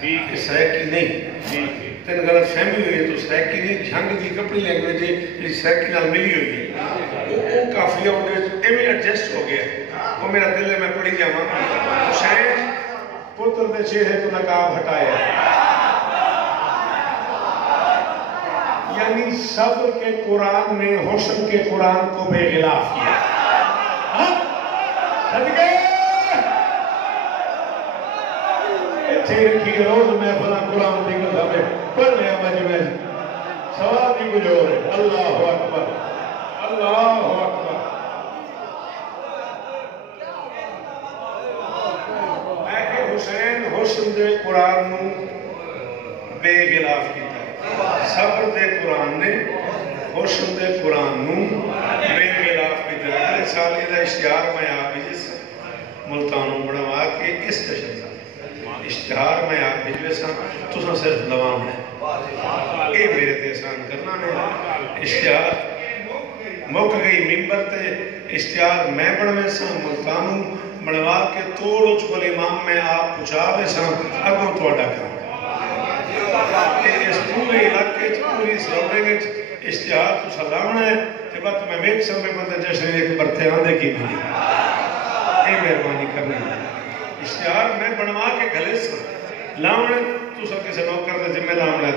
سریکی نہیں، تین غلط فہمی ہوئی ہے تو سریکی نہیں، جھنگ دی کپڑی لینگویج ہے جی سریکی نال ملی ہوئی ہے، وہ کافی ہے ایویں ایڈجسٹ ہو گیا، وہ میرا دل ہے میں پڑھی جاواں حسین پتر دے چہرے تو نقاب ہٹایا، یعنی صبر کے قرآن نے حسن کے قرآن کو بے غلاف کیا، صدقے کی روز میں فلاں قرآن دی گل ہمیں پڑھ لیا مجمع سوال بھی کچھ اور ہے، اللہ اکبر اللہ اکبر۔ میں کہ حسین حسن دے قرآن نو بے غلاف کیتا ہے، صبر دے قرآن نے حسن دے قرآن نو بے غلاف کیتا ہے۔ اگلے سال یہ اشتہار میں آپ جس ملتانوں بڑھوا کے اس جشن کا اشتہار میں آپ بھیجوے ساں تو ساں صرف لوام ہے، اے میرے تیسان کرنا نے اشتہار موقع گئی ممبر تے اشتہار میں بڑھوے ساں ملتانوں بڑھوا کے توڑ چکل امام میں آپ پچھاوے ساں اگوں تو اڈا کروں اس پورے علاقے پوری سروڑے میں اشتہار تو سلامنا ہے کہ بات میں میک سمیں بندہ جشن ایک برتے آندے کی ملی اے مہربانی کرنے اشتہار میں بنوا کے گھلے سے لاؤنے تو سب کسے نوکر دے ذمہ لاؤنے ہے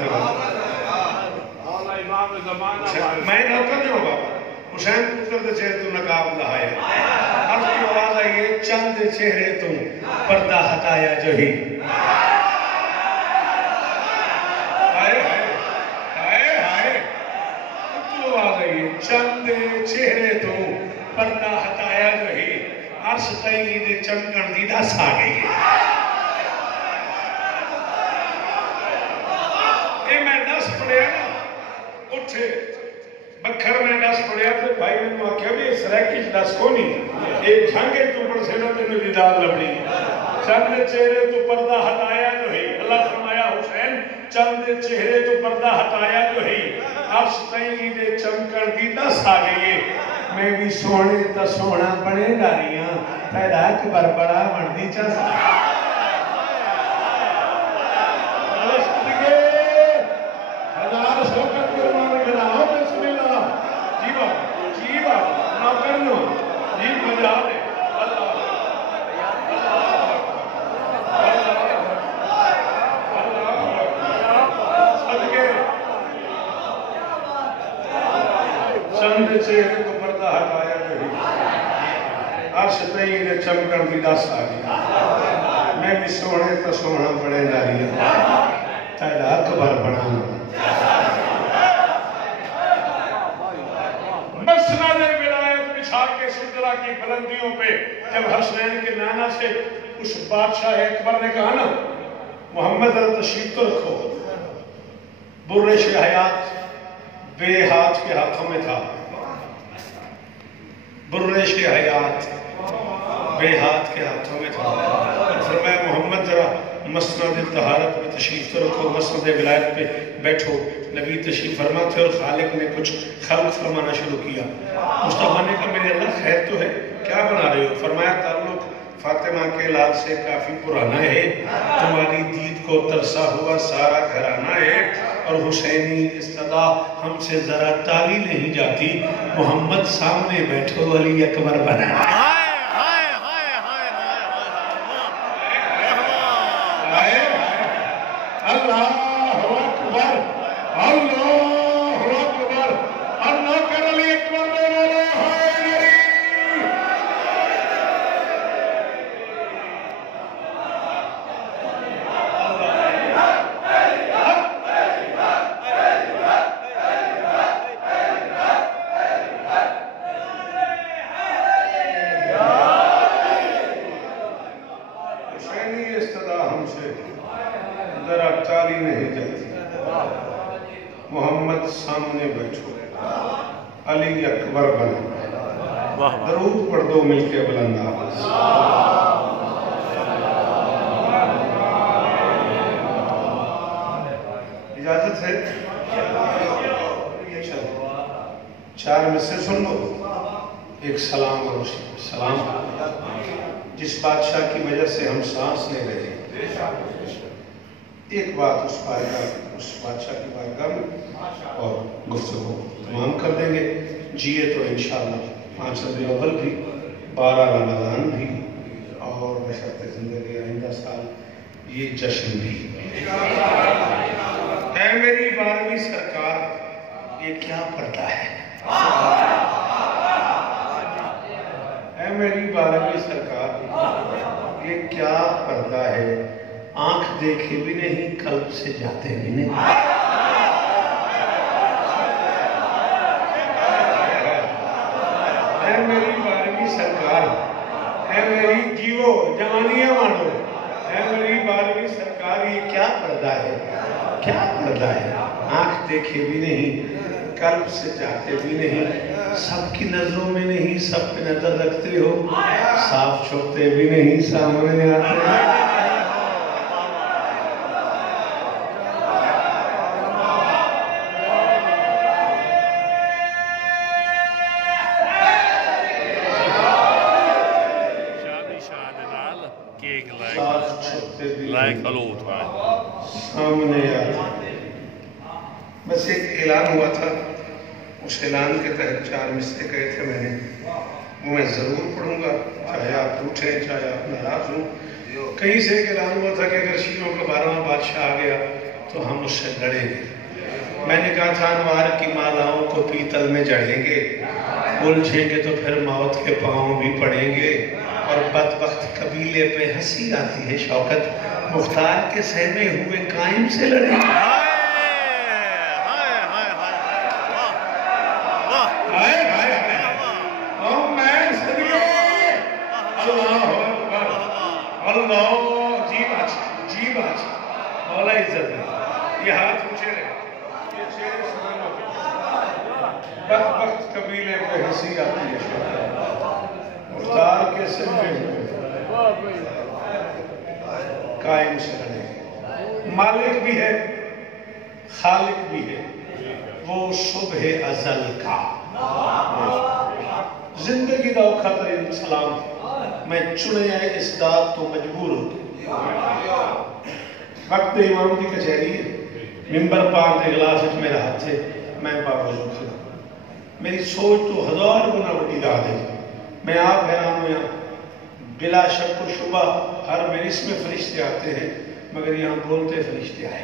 میں نوکر جو بابا حسین پتر دے چہرے تو نقاب لہائے عرض کی آواز آئیے چند چہرے تو پردہ ہٹایا جو ہی آئے آئے آئے تو آواز آئیے چند چہرے تو پردہ ہٹایا جو ہی عرص تئیدے چمکن دی دس آ گئی اے میں دس پڑھیا نا اٹھے بکھر میں دس پڑھیا تو بھائی میں نے کہا بھی سریکی دس کو نہیں ایک جھنگے تو پڑھ سے نہ تینو دیدار لبڑی چند چہرے تو پردہ ہٹایا جو ہی اللہ فرمایا حسین چند چہرے تو پردہ ہٹایا جو ہی عرص تئیدے چمکن دی دس آ گئی میں بھی سونے تا سونا بڑے گاریاں پیدا اکبر بڑا مردی چاہ ہزار شوکت قربان گراؤ بسم اللہ جیوہ جیوہ نہ کرنو جیب مجھا دے چند چہرے کو پردہ ہٹایا جو ہی عرش تئیدے چمکن دی دس آ گئی میں بھی سونے تا سونا بڑے داری تیرا اکبر بنا مسند ولایت بچھا کے سندرہ کی بلندیوں پہ جب حسنین کے نانا سے اس بادشاہ اکبر نے کہا نا محمد تشریف تو رکھو برش حیات بے ہاتھ کے ہاتھوں میں تھا برش حیات بے ہاتھ کے ہاتھوں میں تھا فرمایا محمد ذرا مسند طہارت میں تشریف تو رکھو مسند ولایت پہ بیٹھو نبی تشریف فرما تھے اور خالق نے کچھ خلق فرمانا شروع کیا مصطفیٰ نے کہا میرے اللہ خیر تو ہے کیا بنا رہے ہو فرمایا تعلق فاطمہ کے لال سے کافی پرانا ہے تمہاری دید کو ترسا ہوا سارا گھرانا ہے اور حسینی استدا ہم سے ذرا ٹالی نہیں جاتی محمد سامنے بیٹھو علی اکبر بنا محمد سامنے بیٹھو علی اکبر بنا درود پڑھ دو مل کے بلند آواز اجازت ہے چار میں سے سن لو ایک سلام اور سلام جس بادشاہ کی وجہ سے ہم سانس نہیں رہے ایک بات اس بادشاہ کی بارگاہ میں اور گفتگو تمام کر دیں گے. جیے تو انشاءاللہ 5 ربیع الاول بھی 12 رمضان بھی اور بشرط زندگی آئندہ سال یہ جشن بھی. اے میری 12ویں سرکار یہ کیا پردہ ہے؟ اے میری 12ویں سرکار یہ کیا پردہ ہے؟ آنکھ دیکھے بھی نہیں، قلب سے جاتے بھی نہیں. اے میری 12ویں سرکار، اے میری جیو جوانیاں مانو، اے میری 12ویں سرکار یہ کیا پردہ ہے؟ کیا پردہ ہے؟ آنکھ دیکھے بھی نہیں، قلب سے جاتے بھی نہیں، سب کی نظروں میں نہیں، سب پہ نظر رکھتے ہو، صاف چھوڑتے بھی نہیں، سامنے آتے ہیں. سامنے آتے. بس ایک اعلان ہوا تھا، اس اعلان کے تحت 4 مصرے کہے تھے میں نے، وہ میں ضرور پڑھوں گا، چاہے آپ پوچھیں چاہے آپ ناراض ہوں. کہیں سے ایک اعلان ہوا تھا کہ اگر شیعوں کا 12واں بادشاہ آ گیا تو ہم اس سے لڑیں گے. میں نے کہا تھا انوار کی مالاؤں کو پیتل میں جڑیں گے، الجھیں گے تو پھر موت کے پاؤں بھی پڑیں گے. اور بدبخت قبیلے پہ ہنسی آتی ہے شوکت، مختار کے سہمے ہوئے قائم سے لڑیں گے. اللہ جی باچ مولا عزت ہے. یہ ہاتھ اونچے رہے، یہ چہرے سنانا. بدبخت قبیلے پہ ہنسی آتی ہے شوکت، مختار کے سہمے ہوئے قائم سے لڑیں. مالک بھی ہے، خالق بھی ہے، وہ صبح ازل کا. زندگی دا اوکھا ترین سلام میں چنے اس داد تو مجبور ہو. وقت امام کی کچہری ہے، ممبر پاک دے غلاف اچ میرا ہاتھ ہے، میں باوضو کھڑا. میری سوچ تو 1000 گنا بڑی داد ہے. میں آپ حیران ہویا. بلا شک و شبہ ہر مجلس میں فرشتے آتے ہیں، مگر یہاں بولتے فرشتے آئے.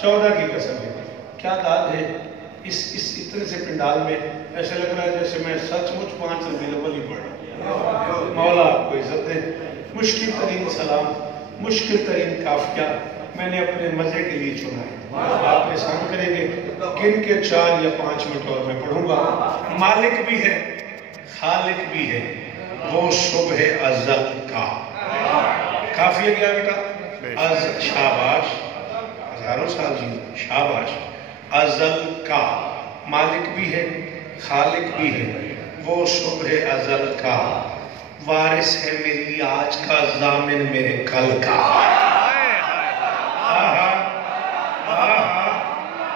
14 کی قسم ہے. کیا داد ہے اس اتنے سے پنڈال میں. ایسے لگ رہا ہے جیسے میں سچ مچ 5 ربیع الاول ہی پڑھا. مولا آپ کو عزت دے. مشکل ترین سلام، مشکل ترین قافیہ میں نے اپنے مزے کے لیے چنا ہے. آپ احسان کریں گے گن کے 4 یا 5 منٹ اور میں پڑھوں گا. مالک بھی ہے، خالق بھی ہے، وہ صبح ازل کا. قافیہ کیا بیٹا؟ شاباش، ہزاروں سال جی، شاباش. ازل کا مالک بھی ہے، خالق بھی ہے، وہ صبح ازل کا. وارث ہے میری آج کا، ضامن میرے کل کا.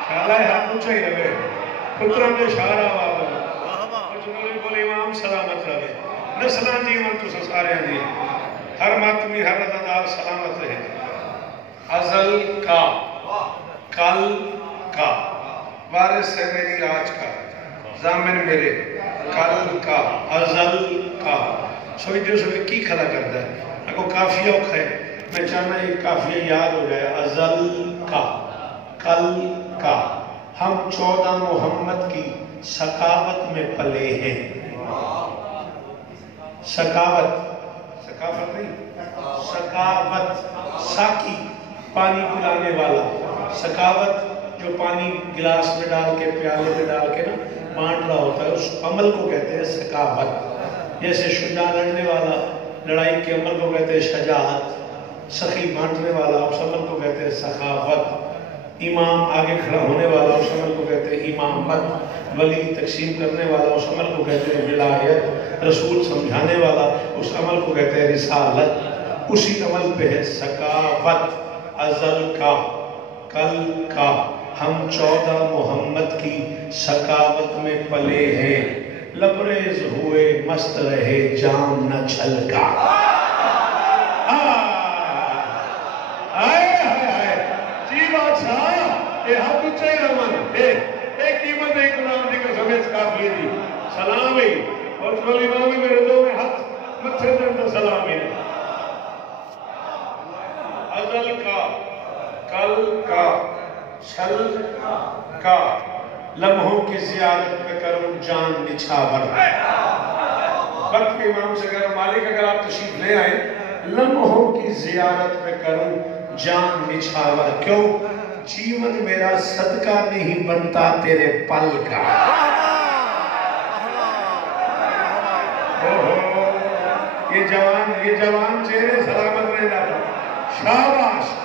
شالہ ہے ہم پوچھا ہی رہے پتران نے شارہ بابا جنوری بولے امام سلامت رہے. نسلان جیون تو سسارے ہیں، ہر ماتمی ہر عددار سلامت رہے. ازل کا، کل کا. وارث ہے میری آج کا، ضامن میرے کل کا. ازل کا. سوچتے ہو کی کھلا کرتا ہے. اگر کافیہ اوکھا ہے، میں چاہنا یہ کافیہ یاد ہو جائے. ازل کا، کل کا. ہم 14 محمد کی ثقافت میں پلے ہیں. ثقافت نہیں، ثقافت. ساکی پانی پلانے والا. ثقافت جو پانی گلاس میں ڈال کے پیالے میں ڈال کے نا بانٹ رہا ہوتا ہے، اس عمل کو کہتے ہیں ثقافت. جیسے شجاع لڑنے والا، لڑائی کے عمل کو کہتے ہیں شجاعت. سخی بانٹنے والا، اس عمل کو کہتے ہیں سخاوت. امام آگے کھڑا ہونے والا، اس عمل کو کہتے ہیں امامت. ولی تقسیم کرنے والا، اس عمل کو کہتے ہیں ولایت. رسول سمجھانے والا، اس عمل کو کہتے ہیں رسالت. اسی عمل پہ ہے ثقافت. ازل کا، کل کا. ہم 14 محمد کی ثقافت میں پلے ہیں. لبریز ہوئے مست رہے جام نہ چھلکا. بادشاہ یہ ہاتھ اچھا ہی رہا ایک قیمت ہے قرآن دی قسم اس کافی دی سلام ہی اور چولی امام میرے دو میں ہاتھ متھے در سلام ہی ازل کا کل کا چھل کا لمحوں کی زیارت میں کروں جان نچھاور وقت کے امام سے کہا مالک اگر آپ تشریف لے آئیں لمحوں کی زیارت میں کروں جان نچھاور کیوں جیون میرا صدقہ نہیں بنتا تیرے پل کا یہ جوان چہرے سلامت رہے جاتا شاباش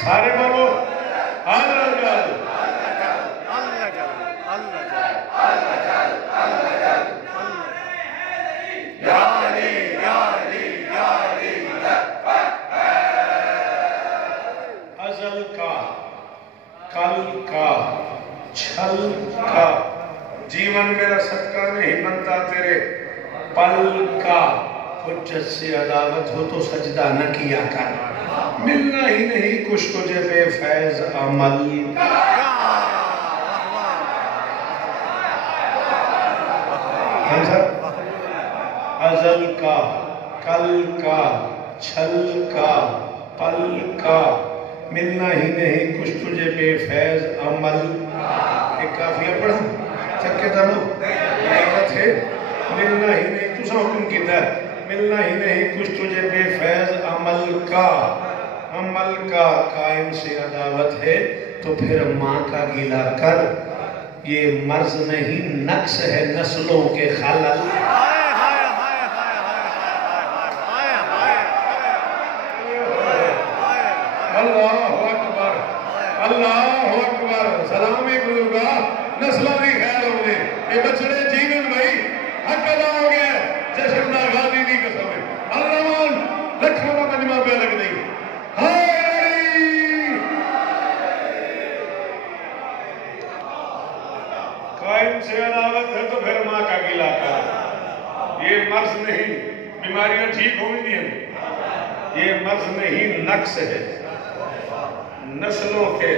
سارے بولو اللہ ازل کا کل کا چھل کا جیون میرا صدقہ نہیں بنتا تیرے پل کا حجت سے عداوت ہو تو سجدہ نہ کیا کر ملنا ہی نہیں کچھ تجھے بے فیض عمل ازل کا کل کا چھل کا پل کا ملنا ہی نہیں کچھ تجھے بے فیض عمل ایک کافیہ پڑھا تھکے دنو حقیقت ہے ملنا ہی نہیں تو سا حکم کی در ملنا ہی نہیں کچھ تجھے بے فیض عمل کا قائم سے عداوت ہے تو پھر ماں کا گیلا کر یہ مرض نہیں نقص ہے نسلوں کے خلل اللہ اکبر سلامی بزرگا نسلوں کی خیر ہو گئے یہ بچڑے جیون بھائی حق ادا ہو گیا جشن آغازی دی قسم ہے الرحمن لکھوں کا مجمع پہ لگ دی قائم سے عداوت ہے تو پھر ماں کا گیلا کر یہ مرض نہیں بیماریاں ٹھیک ہو نہیں ہیں یہ مرض نہیں نقص ہے نسلوں کے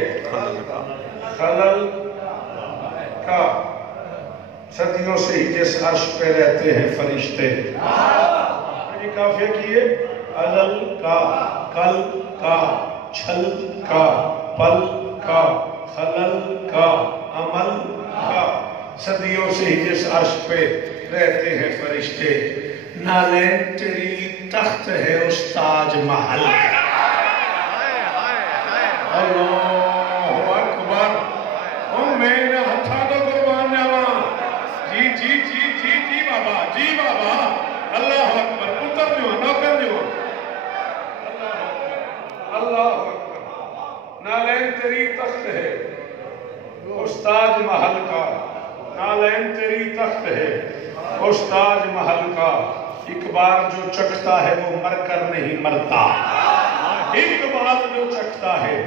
خلل کا صدیوں سے ہی جس عرش پہ رہتے ہیں فرشتے یہ کافیہ کیے ازل کا کل کا چھل کا پل کا خلل کا عمل کا صدیوں سے ہی جس عرش پہ رہتے ہیں فرشتے نالین تیری تخت ہے اس تاج محل اللہ اکبر میں نے ہتھا تو قربان جاواں جی بابا اللہ اکبر پتر دیو نوکر دیو اللہ اکبر نالین تیری تخت ہے اس تاج محل کا نالین تیری تخت ہے اس تاج محل کا ایک بار جو چکھتا ہے وہ مر کر نہیں مرتا ایک بار جو چکھتا ہے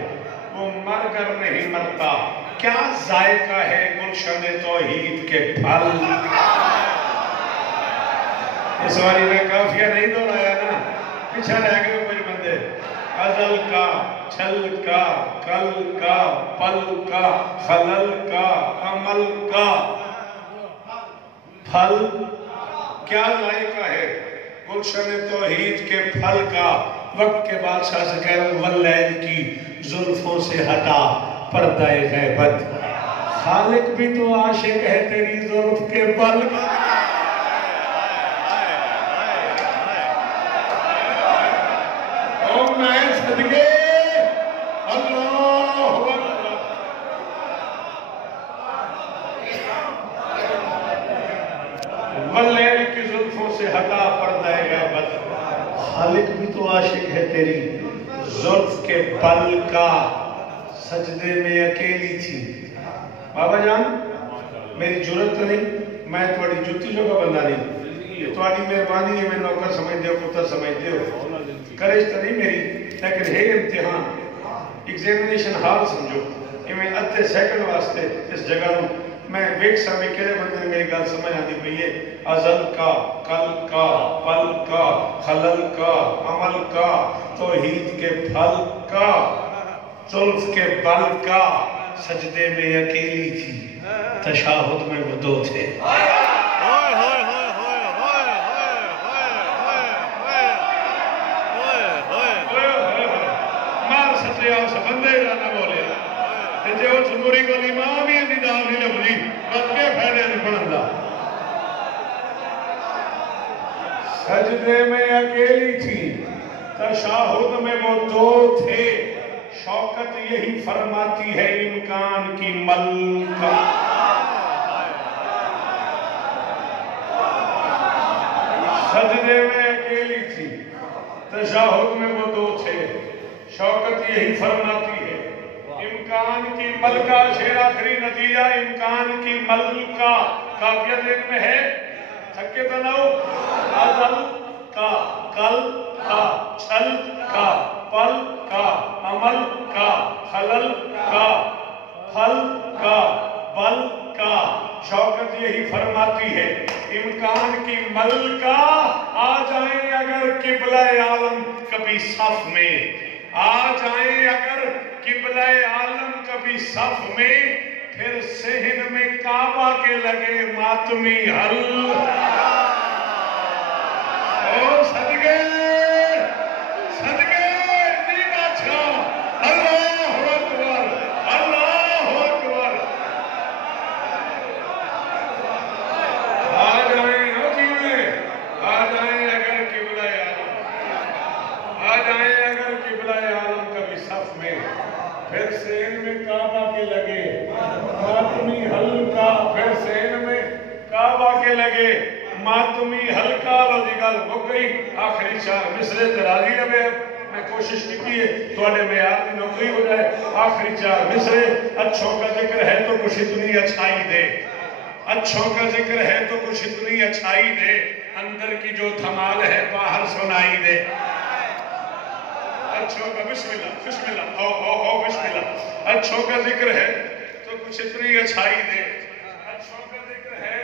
وہ مر کر نہیں مرتا کیا ذائقہ ہے گلشن توحید کے پھل اس والی میں کافیہ نہیں دہرایا نا پیچھے رہ گئے کچھ بندے ازل کا چھل کا کل کا پل کا خلل کا عمل کا پھل کیا ذائقہ ہے گلشن توحید کے پھل کا وقت کے بادشاہ سے کہہ رہا ہوں واللیل کی زلفوں سے ہٹا پردہ غیبت خالق بھی تو عاشق ہے تیری زلف کے پل اور میں صدقے اللہ اکبر واللیل کی زلفوں سے ہٹا پردہ غیبت خالق بھی تو عاشق ہے تیری زلف کے پل کا سجدے میں اکیلی تھی بابا جان میری جرت نہیں میں تھوڑی جتی جو کا بندہ نہیں تھوڑی مہربانی ہے میں نوکر سمجھ دے پتر سمجھ دے کرج تو نہیں میری لیکن ہے امتحان ایگزامینیشن ہال سمجھو کہ میں ادھے سیکنڈ واسطے اس جگہ میں ویک سا بھی کہے بندے نے میری گل سمجھ آتی پئی ہے ازل کا کل کا پل کا خلل کا عمل کا توحید کے پھل کا زلف کے بل کا سجدے میں اکیلی تھی تشاہد میں وہ دو تھے مار سچے آپ سے بندے جانا بولے جو جمہوری کو امام ہی نظام نہیں لبلی بس کے فائدے نہیں پڑھندا سجدے میں اکیلی تھی تشاہد میں وہ دو تھے شوکت یہی فرماتی ہے امکان کی ملکہ سجدے میں اکیلی تھی تشاہد میں وہ دو تھے شوکت یہی فرماتی ہے امکان کی ملکہ شیر آخری نتیجہ امکان کی ملکہ کافیہ ذہن میں ہے تھکے تو نہ ہو ازل کا کل کا چھل کا پل کا عمل کا خلل کا پھل کا بل کا شوکت یہی فرماتی ہے امکان کی ملکہ آ جائیں اگر قبلہ عالم کبھی صف میں آ جائیں اگر قبلہ عالم کبھی صف میں پھر صحن میں کعبہ کے لگے ماتمی حل اور صدقے صدقے نہیں بادشاہ اللہ اکبر اللہ اکبر آ جائیں آ جائیں اگر قبلہ عالم آ جائیں اگر قبلہ عالم کبھی صف میں پھر سین میں کعبہ کے لگے ماتمی ہلکا پھر سین میں کعبہ کے لگے ماتمی ہلکا لو جی گل ہو گئی آخری چار مصرے تراضی رہے میں کوشش کی ہے تھوڑے معیار کی نوکری ہو جائے آخری چار مصرے اچھوں کا ذکر ہے تو کچھ اتنی اچھائی دے اچھوں کا ذکر ہے تو کچھ اتنی اچھائی دے اندر کی جو دھمال ہے باہر سنائی دے اچھوں کا بسم اللہ او بسم اللہ اچھوں کا ذکر ہے تو کچھ اتنی اچھائی دے اچھوں کا ذکر ہے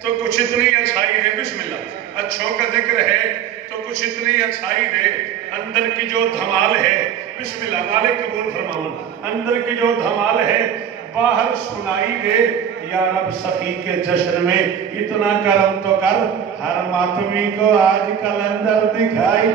تو کچھ اتنی اچھائی دے بسم اللہ اچھوں کا ذکر ہے تو کچھ اتنی اچھائی دے اندر کی جو دھمال ہے بسم اللہ مالک قبول فرماؤں اندر کی جو دھمال ہے باہر سنائی دے یا رب سخی کے جشن میں اتنا کرم تو کر ہر ماتمی کو آج کلندر دکھائی